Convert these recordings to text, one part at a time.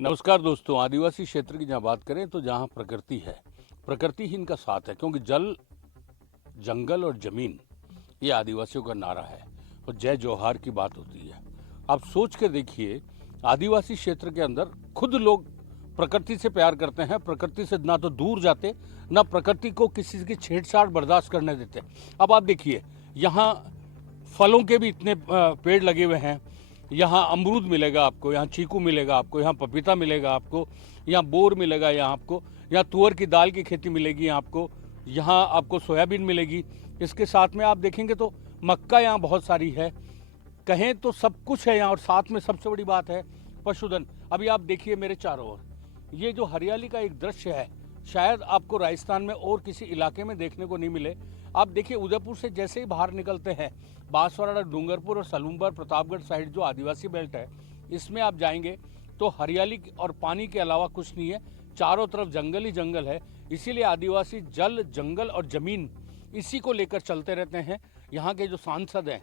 नमस्कार दोस्तों। आदिवासी क्षेत्र की जहाँ बात करें तो जहाँ प्रकृति है, प्रकृति ही इनका साथ है, क्योंकि जल, जंगल और जमीन ये आदिवासियों का नारा है और जय जोहार की बात होती है। आप सोच के देखिए, आदिवासी क्षेत्र के अंदर खुद लोग प्रकृति से प्यार करते हैं, प्रकृति से ना तो दूर जाते, ना प्रकृति को किसी की छेड़छाड़ बर्दाश्त करने देते। अब आप देखिए, यहाँ फलों के भी इतने पेड़ लगे हुए हैं। यहाँ अमरूद मिलेगा आपको, यहाँ चीकू मिलेगा आपको, यहाँ पपीता मिलेगा आपको, यहाँ बोर मिलेगा, यहाँ आपको यहाँ तुअर की दाल की खेती मिलेगी, यहाँ आपको सोयाबीन मिलेगी। इसके साथ में आप देखेंगे तो मक्का यहाँ बहुत सारी है। कहें तो सब कुछ है यहाँ, और साथ में सबसे बड़ी बात है पशुधन। अभी आप देखिए मेरे चारों ओर ये जो हरियाली का एक दृश्य है, शायद आपको राजस्थान में और किसी इलाके में देखने को नहीं मिले। आप देखिए, उदयपुर से जैसे ही बाहर निकलते हैं, बांसवाड़ा, डूंगरपुर और सलूम्बर, प्रतापगढ़ साइड जो आदिवासी बेल्ट है, इसमें आप जाएंगे तो हरियाली और पानी के अलावा कुछ नहीं है, चारों तरफ जंगल ही जंगल है। इसीलिए आदिवासी जल, जंगल और जमीन इसी को लेकर चलते रहते हैं। यहाँ के जो सांसद हैं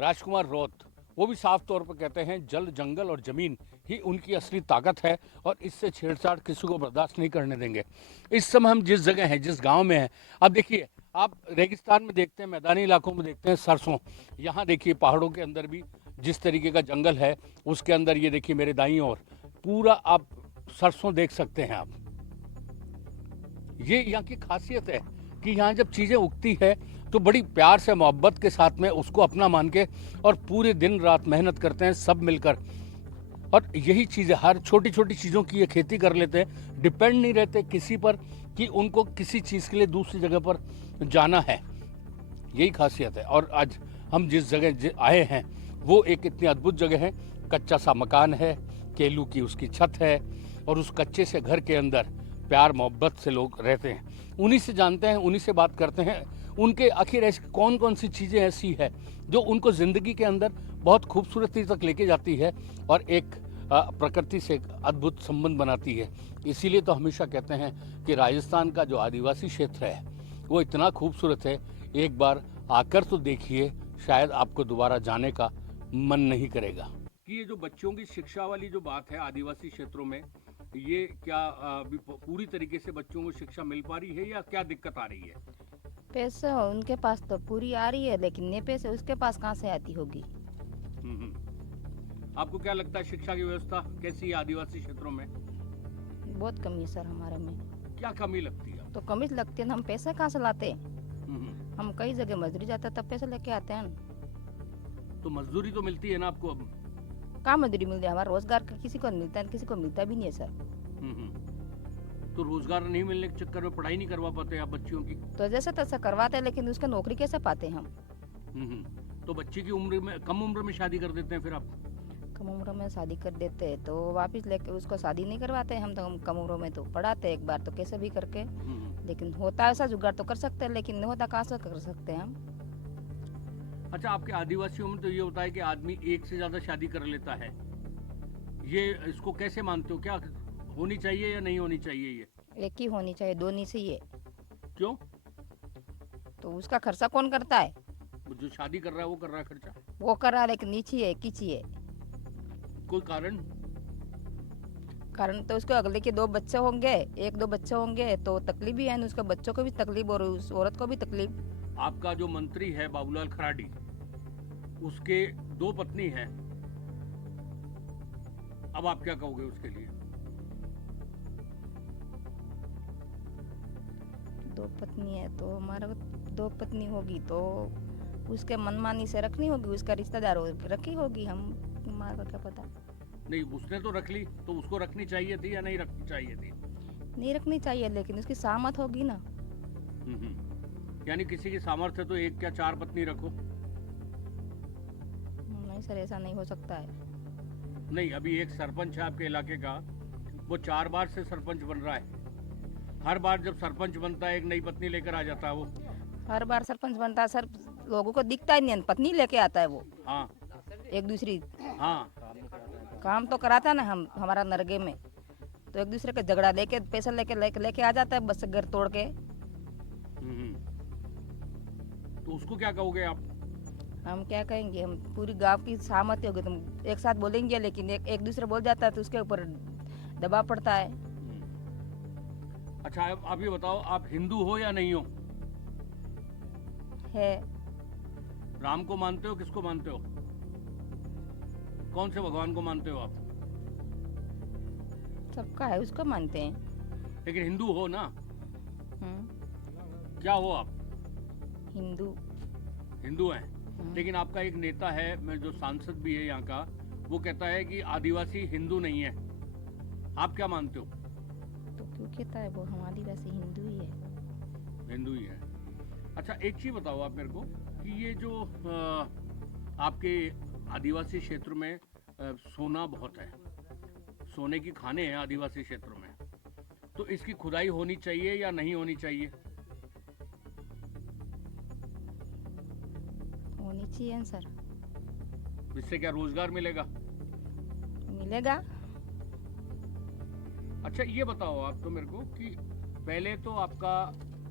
राजकुमार रौत, वो भी साफ तौर पर कहते हैं जल, जंगल और जमीन ही उनकी असली ताकत है और इससे छेड़छाड़ किसी को बर्दाश्त नहीं करने देंगे। इस समय हम जिस जगह हैं, जिस गांव में हैं, अब देखिए, आप रेगिस्तान में देखते हैं, मैदानी इलाकों में देखते हैं सरसों। यहाँ देखिए पहाड़ों के अंदर भी जिस तरीके का जंगल है, उसके अंदर ये देखिए मेरे दाईं ओर पूरा आप सरसों देख सकते हैं। आप ये यहाँ की खासियत है कि यहाँ जब चीज़ें उगती है तो बड़ी प्यार से, मोहब्बत के साथ में उसको अपना मान के और पूरे दिन रात मेहनत करते हैं सब मिलकर। और यही चीज़ें, हर छोटी छोटी चीज़ों की ये खेती कर लेते हैं, डिपेंड नहीं रहते किसी पर कि उनको किसी चीज़ के लिए दूसरी जगह पर जाना है। यही खासियत है। और आज हम जिस जगह आए हैं वो एक इतनी अद्भुत जगह है। कच्चा सा मकान है, केलू की उसकी छत है, और उस कच्चे से घर के अंदर प्यार मोहब्बत से लोग रहते हैं। उन्हीं से जानते हैं, उन्हीं से बात करते हैं। उनके आखिर ऐसी कौन कौन सी चीज़ें ऐसी है जो उनको ज़िंदगी के अंदर बहुत खूबसूरती तक लेके जाती है और एक प्रकृति से एक अद्भुत संबंध बनाती है। इसीलिए तो हमेशा कहते हैं कि राजस्थान का जो आदिवासी क्षेत्र है वो इतना खूबसूरत है, एक बार आकर तो देखिए, शायद आपको दोबारा जाने का मन नहीं करेगा। कि ये जो बच्चों की शिक्षा वाली जो बात है आदिवासी क्षेत्रों में, ये क्या अभी पूरी तरीके से बच्चों को शिक्षा मिल पा रही है या क्या दिक्कत आ रही है? पैसे उनके पास तो पूरी आ रही है, लेकिन ये पैसे उसके पास कहाँ से आती होगी। आपको क्या लगता है, शिक्षा की व्यवस्था कैसी है आदिवासी क्षेत्रों में? बहुत कमी सर हमारे में। क्या कमी लगती है? तो कमी लगती है, हम पैसे कहाँ से लाते हैं। हम कई जगह मजदूरी जाते हैं तब पैसे लेके आते हैं। तो मजदूरी तो मिलती है ना आपको अब? कहाँ मजदूरी मिलती है, हमारा रोजगार किसी को मिलता है, किसी को मिलता भी नहीं है सर। तो रोजगार नहीं मिलने के चक्कर में पढ़ाई नहीं करवा पाते आप बच्चियों की? तो जैसे तैसे करवाते हैं, लेकिन उसका नौकरी कैसे पाते हैं हम। तो बच्चे की उम्र में, कम उम्र में शादी कर देते हैं फिर आप? कम उम्र में शादी कर देते हैं तो वापस लेके उसको शादी नहीं करवाते हम। तो हम कम उम्र में तो पढ़ाते एक बार तो कैसे भी करके, लेकिन होता ऐसा जुगाड़ तो कर सकते हैं, लेकिन नहीं होता कहाँ से कर सकते हैं हम। अच्छा, आपके आदिवासियों में तो ये होता है कि आदमी एक से ज्यादा शादी कर लेता है, ये इसको कैसे मानते हो? क्या होनी चाहिए या नहीं होनी चाहिए ये? एक ही होनी चाहिए, दो नहीं चाहिए। क्यों? तो उसका खर्चा कौन करता है? जो शादी कर रहा है वो कर रहा है खर्चा? वो कर रहा है, लेकिन नीची है, एक ही चाहिए। कोई कारण? कारण तो उसके अगले के दो बच्चे होंगे, एक दो बच्चे होंगे तो तकलीफ भी है ना, उसके बच्चों को भी तकलीफ और उस औरत को भी तकलीफ। आपका जो मंत्री है बाबूलाल खराडी, उसके दो पत्नी हैं, अब आप क्या कहोगे उसके लिए? दो पत्नी है तो हमारा दो पत्नी होगी तो उसके मनमानी से रखनी होगी, उसका रिश्तेदार रखी होगी, हम हमारा क्या पता। नहीं, उसने तो रख ली, तो उसको रखनी चाहिए थी या नहीं रखनी चाहिए थी? नहीं रखनी चाहिए, लेकिन उसकी सहमत होगी ना। यानी किसी की सामर्थ्य तो एक क्या चार पत्नी रखो? नहीं सर, ऐसा नहीं हो सकता है। नहीं, अभी एक सरपंच है आपके इलाके का, वो 4 बार से सरपंच बन रहा है। हर बार जब सरपंच बनता है एक नई पत्नी लेकर आ जाता है वो। हर बार सरपंच बनता है सर, लोगों को दिखता ही नहीं, पत्नी लेके आता है वो। हाँ, एक दूसरी हाँ, काम तो कराता है ना हम, हमारा नरगे में तो एक दूसरे का झगड़ा लेके पैसा लेके आ जाता है, बस घर तोड़ के। तो उसको क्या कहोगे आप? हम क्या कहेंगे, हम पूरी गांव की सहमति होगी, तुम एक साथ बोलेंगे, लेकिन एक दूसरे बोल जाता है तो उसके ऊपर दबाव पड़ता है। अच्छा, आप ये बताओ, आप हिंदू हो या नहीं हो? है, राम को मानते हो, किसको मानते हो? कौन से भगवान को मानते हो आप? सबका है, उसको मानते हैं। लेकिन हिंदू हो ना? हम्म, क्या हो आप? हिंदू। हिंदू हैं। लेकिन आपका एक नेता है, मैं जो सांसद भी है यहाँ का, वो कहता है कि आदिवासी हिंदू नहीं है। आप क्या मानते हो? तो क्यों कहता है वो? हम आदिवासी हिंदू ही है। हिंदू ही है। अच्छा, एक चीज बताओ आप मेरे को कि ये जो आपके आदिवासी क्षेत्र में सोना बहुत है, सोने की खाने हैं आदिवासी क्षेत्र में, तो इसकी खुदाई होनी चाहिए या नहीं होनी चाहिए? होनी चाहिए सर। इससे क्या रोजगार मिलेगा? मिलेगा। अच्छा, ये बताओ आप तो मेरे को कि पहले तो आपका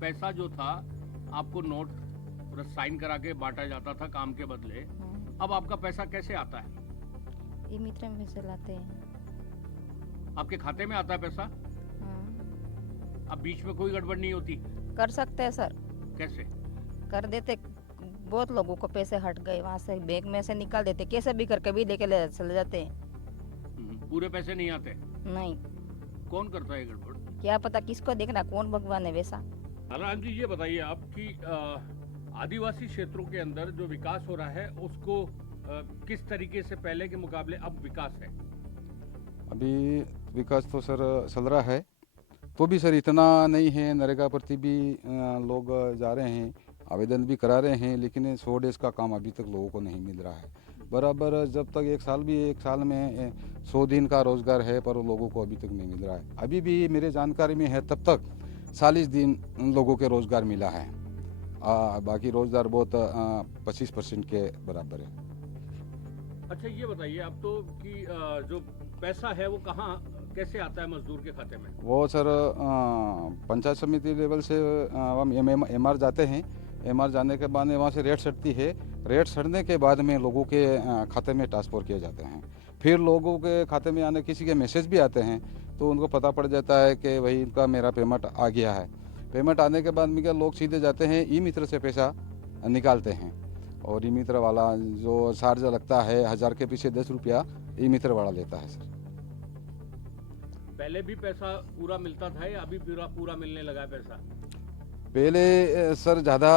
पैसा जो था, आपको नोट साइन करा के बांटा जाता था काम के बदले, अब आपका पैसा कैसे आता है? ये मित्र में से लाते हैं। आपके खाते में आता है पैसा? हाँ। अब बीच में कोई गड़बड़ नहीं होती? कर सकते हैं सर। कैसे? कर देते। बहुत लोगों को पैसे हट गए, वहाँ से बैंक में से निकाल देते, कैसे भी करके भी लेके चले जाते हैं। पूरे पैसे नहीं आते? नहीं। कौन करता है गड़बड़? क्या पता किसको देखना, कौन भगवान है वैसा। राम जी, ये बताइए आप कि आदिवासी क्षेत्रों के अंदर जो विकास हो रहा है उसको किस तरीके से पहले के मुकाबले अब विकास है? अभी विकास तो सर चल रहा है, तो भी सर इतना नहीं है। नरेगा प्रति भी लोग जा रहे हैं, आवेदन भी करा रहे हैं, लेकिन 100 डेज का काम अभी तक लोगों को नहीं मिल रहा है बराबर। जब तक एक साल में 100 दिन का रोजगार है, पर लोगों को अभी तक नहीं मिल रहा है। अभी भी मेरे जानकारी में है, तब तक 40 दिन लोगों के रोजगार मिला है। बाकी रोजगार बहुत 25% के बराबर है। अच्छा, ये बताइए आप तो कि जो पैसा है वो कहाँ कैसे आता है मजदूर के खाते में? वो सर पंचायत समिति लेवल से हम एमआर जाते हैं। एमआर जाने के बाद में वहाँ से रेट सटती है। रेट सटने के बाद में लोगों के खाते में ट्रांसफर किए जाते हैं। फिर लोगों के खाते में आने किसी के मैसेज भी आते हैं, तो उनको पता पड़ जाता है कि भाई इनका मेरा पेमेंट आ गया है। पेमेंट आने के बाद में क्या लोग सीधे जाते हैं ई मित्र से पैसा निकालते हैं, और ई मित्र वाला जो चार्ज लगता है 1000 के पीछे 10 रुपया ई मित्र वाला लेता है सर। पहले भी पैसा पूरा मिलता था या अभी पूरा मिलने लगा है पैसा? पहले सर ज़्यादा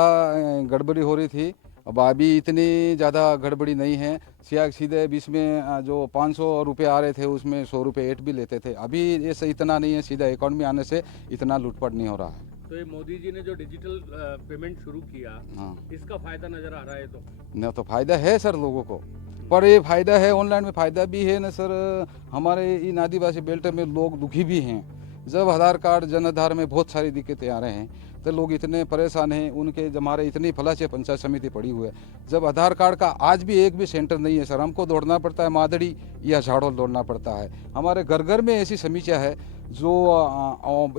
गड़बड़ी हो रही थी, अब अभी इतनी ज़्यादा गड़बड़ी नहीं है। सीधे बीच में जो 500 रुपये आ रहे थे उसमें 100 रुपये ऐड भी लेते थे। अभी ये सही इतना नहीं है, सीधा अकाउंट में आने से इतना लूटपाट नहीं हो रहा है। तो ये मोदी जी ने जो डिजिटल पेमेंट शुरू किया, हाँ, इसका फायदा नजर आ रहा है? तो न तो फायदा है सर लोगों को, पर ये फायदा है ऑनलाइन में फायदा भी है न सर। हमारे इन आदिवासी बेल्ट में लोग दुखी भी हैं। जब आधार कार्ड जन आधार में बहुत सारी दिक्कतें आ रहे हैं, तो लोग इतने परेशान हैं। उनके हमारे इतनी फलासे पंचायत समिति पड़ी हुई है, जब आधार कार्ड का आज भी एक भी सेंटर नहीं है सर। हमको दौड़ना पड़ता है मादड़ी या झाड़ोल दौड़ना पड़ता है। हमारे घर घर में ऐसी समीक्षा है जो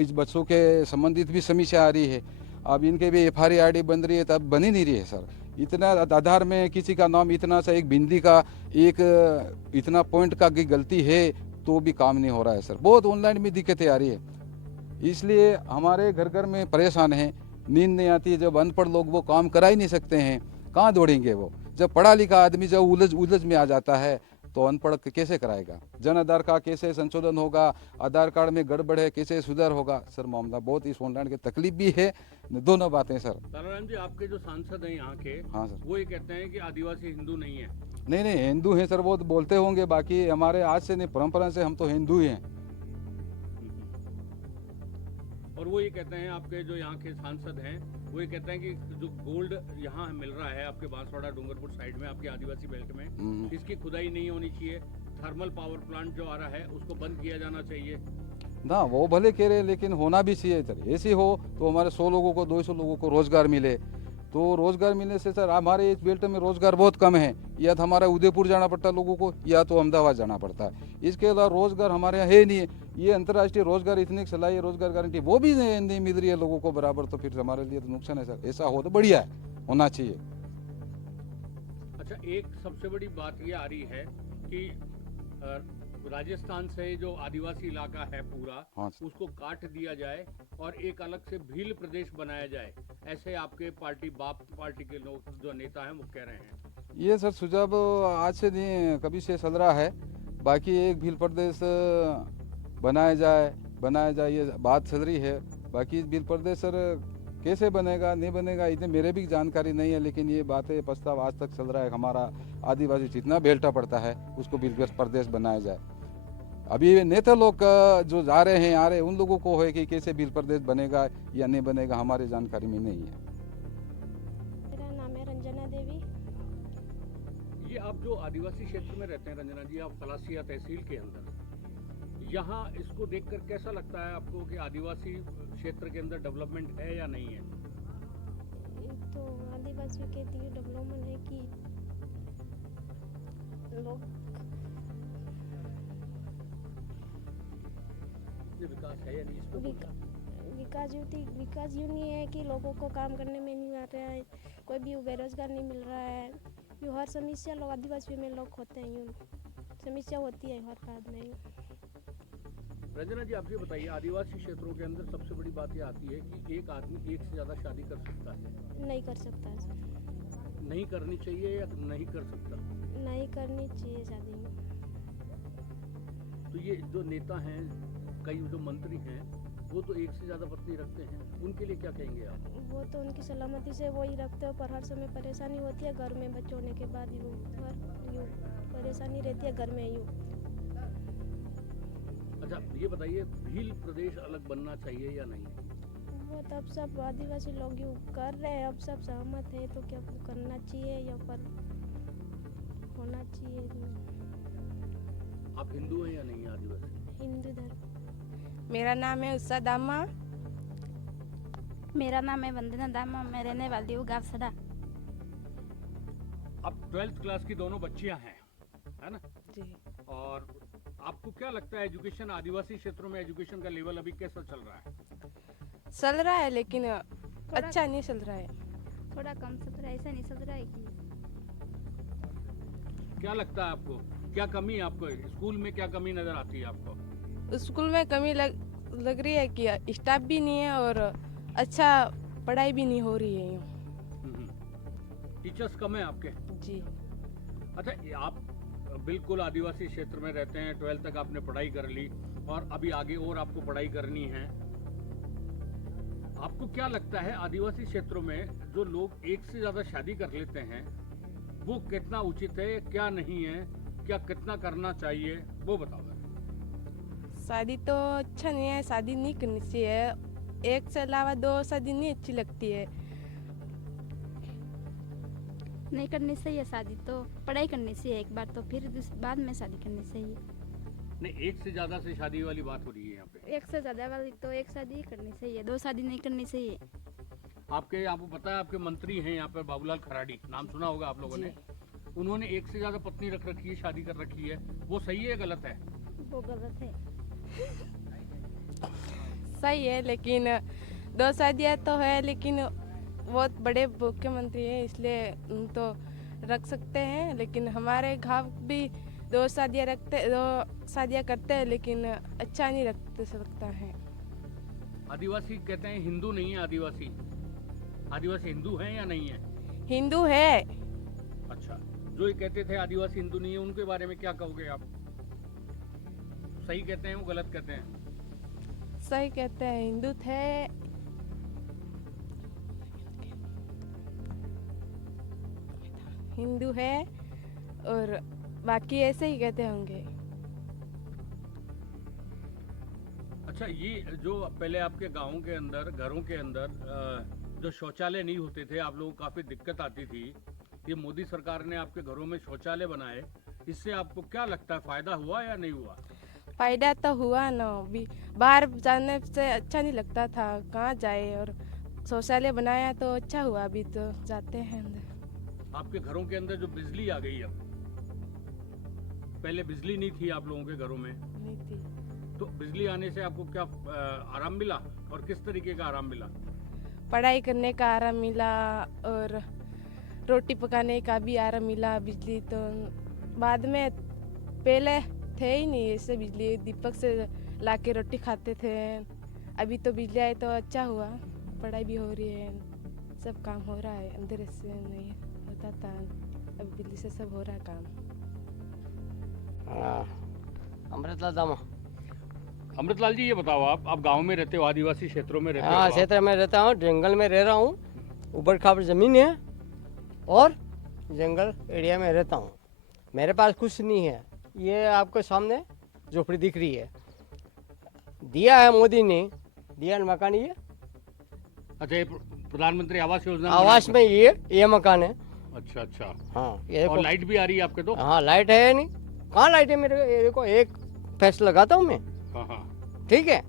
इस बच्चों के संबंधित भी समीक्षा आ रही है। अब इनके भी FRID बन रही है, तब बनी नहीं रही है सर। इतना आधार में किसी का नाम इतना सा एक बिंदी का एक इतना पॉइंट का की गलती है तो भी काम नहीं हो रहा है सर। बहुत ऑनलाइन में दिक्कतें आ रही है, इसलिए हमारे घर घर में परेशान हैं। नींद नहीं आती। जब अनपढ़ लोग वो काम करा ही नहीं सकते हैं, कहाँ दौड़ेंगे वो? जब पढ़ा लिखा आदमी जब उलझ में आ जाता है तो अनपढ़ कैसे कराएगा? जन आधार का कैसे संशोधन होगा? आधार कार्ड में गड़बड़ है, कैसे सुधार होगा? सर मामला बहुत इस ऑनलाइन की तकलीफ भी है, दोनों बातें सर। ताराराम जी, आपके जो सांसद हैं यहाँ के, हाँ सर, वो ये कहते हैं कि आदिवासी हिंदू नहीं है। नहीं हिंदू हैं सर, वो तो बोलते होंगे। बाकी हमारे आज से नहीं, परंपरा से हम तो हिंदू ही हैं। और वो ये कहते हैं, आपके जो यहाँ के सांसद हैं, वो ये कहते हैं कि जो गोल्ड यहाँ मिल रहा है आपके बांसवाड़ा डूंगरपुर साइड में, आपकी आदिवासी बेल्ट में, इसकी खुदाई नहीं होनी चाहिए। थर्मल पावर प्लांट जो आ रहा है उसको बंद किया जाना चाहिए ना। वो भले कह रहे हैं, लेकिन होना भी चाहिए सर। ऐसी हो तो हमारे 100 लोगों को 200 लोगों को रोजगार मिले। तो रोजगार मिलने से सर हमारे इस बेल्ट में रोजगार बहुत कम है। या तो हमारा उदयपुर जाना पड़ता है लोगों को, या तो अहमदाबाद जाना पड़ता है। इसके अलावा रोजगार हमारे यहाँ है नहीं है। ये अंतर्राष्ट्रीय रोजगार इतनी सलाही रोजगार गारंटी वो भी नहीं मिल रही है लोगों को बराबर, तो फिर हमारे लिए तो नुकसान है सर। ऐसा हो तो बढ़िया है, होना चाहिए। अच्छा, एक सबसे बड़ी बात ये आ रही है कि राजस्थान से जो आदिवासी इलाका है पूरा, हाँ सर। उसको काट दिया जाए और एक अलग से भील प्रदेश बनाया जाए, ऐसे आपके बाप पार्टी के लोग जो नेता हैं वो कह रहे हैं। ये सर सुझाव आज से नहीं कभी से चल रहा है। बाकी एक भील प्रदेश बनाया जाए ये बात चल रही है। बाकी भील प्रदेश सर कैसे बनेगा नहीं बनेगा इतने मेरे भी जानकारी नहीं है, लेकिन ये बातें प्रस्ताव आज तक चल रहा है। हमारा आदिवासी जितना बेल्टा पड़ता है उसको भील प्रदेश बनाया जाए। अभी नेता लोग जो जा रहे हैं आ रहे हैं उन लोगों को है कि कैसे भील प्रदेश बनेगा या नहीं बनेगा हमारी जानकारी में नहीं है। मेरा नाम है रंजना देवी। ये आप जो आदिवासी क्षेत्र में रहते हैं रंजना जी, आप फलासिया तहसील के अंदर, यहाँ इसको देखकर कैसा लगता है आपको कि आदिवासी क्षेत्र के अंदर डेवलपमेंट है या नहीं है? तो आदिवासियों के लिए डेवलपमेंट है कि लोग ये विकास है या नहीं, इस पे बोलना। विकास यूँ नहीं है कि लोगों को काम करने में नहीं आ रहा है, कोई भी बेरोजगार नहीं मिल रहा है। यूँ हर समस्या लोग आदिवासियों में लोग होते हैं, यूँ समस्या होती है हर बात में। रंजना जी आप ये बताइए, आदिवासी क्षेत्रों के अंदर सबसे बड़ी बात ये आती है कि एक आदमी एक से ज्यादा शादी कर सकता है। नहीं कर सकता है सर। नहीं करनी चाहिए या नहीं कर सकता? नहीं करनी चाहिए शादी। तो ये जो नेता हैं, कई जो मंत्री हैं, वो तो एक से ज्यादा पत्नी रखते हैं, उनके लिए क्या कहेंगे आप? वो तो उनकी सलामती से वो ही रखते हो, पर हर समय परेशानी होती है घर में। बच्चे होने के बाद यूँ परेशानी रहती है घर में यूँ। अच्छा ये बताइए, भील प्रदेश अलग बनना चाहिए या नहीं? वो तब सब आदिवासी लोग यूँ कर रहे हैं, अब सब सहमत है, तो क्या करना चाहिए या पर होना चाहिए? आप हिंदू हैं या नहीं आदिवासी? हिंदू धर्म। मेरा नाम है उत्सा दामा। मेरा नाम है वंदना दामा। मैं रहने वाली हूँ गाँव सड़ा। अब 12th क्लास की दोनों बच्चियां हैं, है ना? जी। और आपको क्या लगता है एजुकेशन, आदिवासी क्षेत्रों में एजुकेशन का लेवल अभी कैसा चल रहा है? चल रहा है लेकिन अच्छा नहीं चल रहा है। थोड़ा कम चल रहा है, ऐसा नहीं चल रहा है कि क्या लगता है आपको, क्या कमी है आपको स्कूल में, क्या कमी नजर आती है आपको? स्कूल में कमी लग रही है कि स्टाफ भी नहीं है और अच्छा पढ़ाई भी नहीं हो रही है यूँ। टीचर्स कम है आपके? जी। अच्छा ये आप बिल्कुल आदिवासी क्षेत्र में रहते हैं, 12th तक आपने पढ़ाई कर ली और अभी आगे और आपको पढ़ाई करनी है। आपको क्या लगता है आदिवासी क्षेत्रों में जो लोग एक से ज्यादा शादी कर लेते हैं वो कितना उचित है, क्या नहीं है, क्या कितना करना चाहिए, वो बताओ। शादी तो अच्छा नहीं है, शादी नहीं करनी चाहिए। एक से अलावा दो शादी नहीं अच्छी लगती है। नहीं करनी चाहिए शादी, तो पढ़ाई करनी चाहिए एक बार, तो फिर बाद में शादी करनी चाहिए। नहीं, एक से ज्यादा से शादी वाली बात हो रही है यहाँ पे। एक से ज़्यादा वाली तो एक शादी ही करनी चाहिए, दो शादी नहीं करनी चाहिए। आपको पता है आपके मंत्री हैं यहाँ पे बाबूलाल खराड़ी, नाम सुना होगा आप लोगों ने। उन्होंने एक से ज्यादा पत्नी रख रखी है, शादी कर रखी है, वो सही है गलत है? वो गलत है। सही है लेकिन दो शादियाँ तो है, लेकिन बहुत बड़े मुख्यमंत्री हैं इसलिए तो रख सकते हैं। लेकिन हमारे गाँव भी दो शादियाँ करते हैं लेकिन अच्छा नहीं रख सकता है। आदिवासी कहते हैं हिंदू नहीं है आदिवासी। आदिवासी हिंदू हैं या नहीं है? हिंदू है। अच्छा, जो ये कहते थे आदिवासी हिंदू नहीं है, उनके बारे में क्या कहोगे आप? सही कहते हैं वो गलत कहते हैं? सही कहते हैं, हिंदू थे। हिंदू है और बाकी ऐसे ही कहते होंगे। अच्छा, ये जो पहले आपके गाँव के अंदर, घरों के अंदर जो शौचालय नहीं होते थे, आप लोगों को काफी दिक्कत आती थी, ये मोदी सरकार ने आपके घरों में शौचालय बनाए, इससे आपको क्या लगता है, फायदा हुआ या नहीं हुआ? फायदा तो हुआ ना, भी बाहर जाने से अच्छा नहीं लगता था, कहाँ जाए, और शौचालय बनाया तो अच्छा हुआ, अभी तो जाते हैं अंदर। आपके घरों के अंदर जो बिजली आ गई, अब पहले बिजली नहीं थी आप लोगों के घरों में, नहीं थी, तो बिजली आने से आपको क्या आराम मिला और किस तरीके का आराम मिला? पढ़ाई करने का आराम मिला और रोटी पकाने का भी आराम मिला। बिजली तो बाद में पहले थे ही नहीं ऐसे बिजली, दीपक से ला के रोटी खाते थे। अभी तो बिजली आई तो अच्छा हुआ, पढ़ाई भी हो रही है, सब काम हो रहा है। अंधेरे से नहीं होता था, अब बिजली से सब हो रहा है काम। अमृतलाल दामा। अमृतलाल जी, ये बताओ, आप गांव में रहते हो, आदिवासी क्षेत्रों में रहते हो हाँ, आप? क्षेत्र में रहता हूँ, जंगल में रह रहा हूँ, ऊबड़ खाबड़ ज़मीन है और जंगल एरिया में रहता हूँ। मेरे पास कुछ नहीं है, ये आपको सामने झोपड़ी दिख रही है, दिया है मोदी ने, दिया है मकान ये। अच्छा, ये प्रधानमंत्री आवास योजना आवास में ये मकान है। अच्छा अच्छा। हाँ, ये और देखो। लाइट भी आ रही है आपके तो? हाँ, लाइट है या नहीं? कहाँ लाइट है मेरे? ये देखो, एक फैस लगाता हूँ मैं, हाँ हाँ। ठीक है,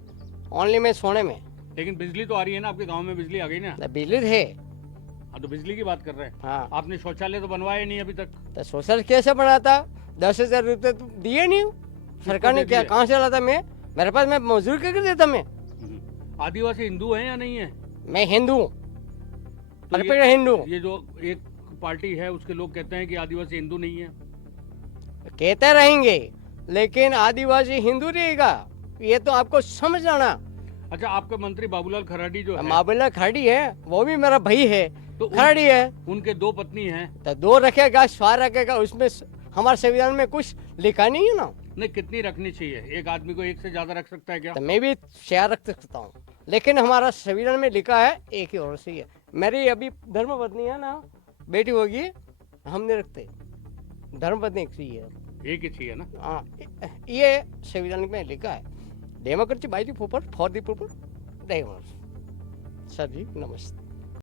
ओनली में सोने में। लेकिन बिजली तो आ रही है ना, आपके गांव में बिजली आ गई ना? बिजली है। हाँ, तो बिजली की बात कर रहे हैं। हाँ, आपने शौचालय तो बनवाया नहीं अभी तक? तो सोशल कैसे बनाता? 10,000 रुपये तो दिए नहीं सरकार ने, दे क्या दिए? कहाँ से लाता मैं? मेरे पास मैं मजदूर करके देता मैं। आदिवासी हिंदू हैं या नहीं है? मैं हिंदू हूँ, तो परफेक्ट हिंदू। ये जो एक पार्टी है उसके लोग कहते हैं कि आदिवासी हिंदू नहीं है। कहते रहेंगे, लेकिन आदिवासी हिंदू रहेगा, ये तो आपको समझ आना। अच्छा, आपके मंत्री बाबूलाल खराडी जो है, माबला खड़ी है, वो भी मेरा भाई है, तो खड़ी है, उनके 2 पत्नी हैं। तो 2 रखेगा, स्वार रखेगा, उसमें हमारे संविधान में कुछ लिखा नहीं है ना। नहीं, कितनी रखनी चाहिए? एक आदमी को एक से ज्यादा रख सकता है क्या? तो मैं भी शेयर रख सकता हूँ, लेकिन हमारा संविधान में लिखा है एक ही औरत से है। मेरी अभी धर्मपत्नी है ना, बेटी होगी, हम नहीं रखते, धर्मपत्नी एक ही है। एक ही चाहिए ना? हाँ, ये संविधान में लिखा है, democracy by the people for the people. Sir जी नमस्ते।